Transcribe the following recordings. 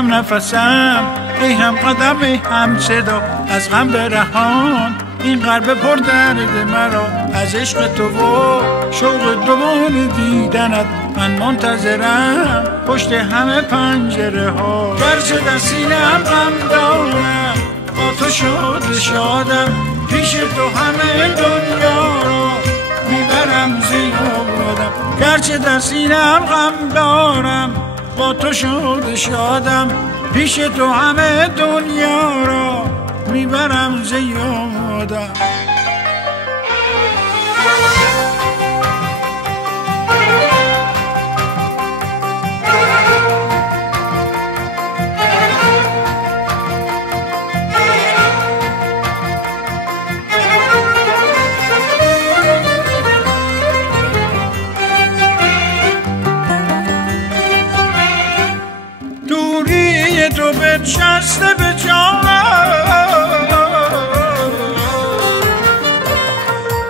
هم نفسم، ای هم قدم، ای هم صدا، از غم برهان این قلب پر درد مرا. از عشق تو و شوق دوباره دیدنت من منتظرم پشت همه پنجره ها. گرچه در سینه‌ام غم دارم، با تو شادم، پیش تو همه دنیا رو میبرم زیادم. گرچه در سینه‌ام غم دارم، با تو شادم، پیش تو همه دنیا رو میبرم زیادم. دوری تو بنشسته به جانم،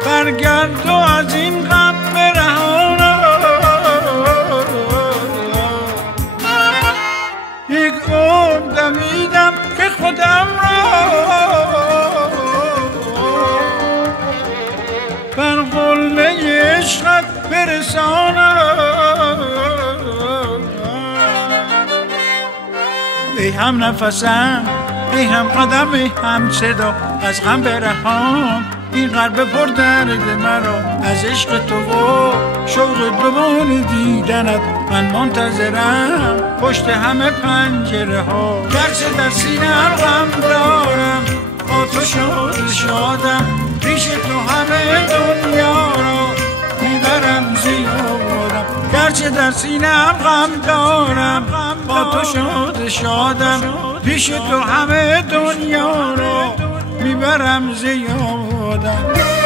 برگرد و از این غم برهانم. یک عمر دویدم که خودم را بر قله عشقت برسانم. ای هم نفسم، ای هم قدم، ای هم صدا، از غم برهان این قلب پر درد مرا. از عشق تو و شوق دوباره دیدنت من منتظرم پشت همه پنجره ها. گرچه در سینه‌ام غم دارم، با تو شادم، پیش تو همه دنیا رو میبرم زیادم. گرچه در سینه‌ام غم دارم، با تو شادم، پیش تو همه دنیا رو میبرم زیادم.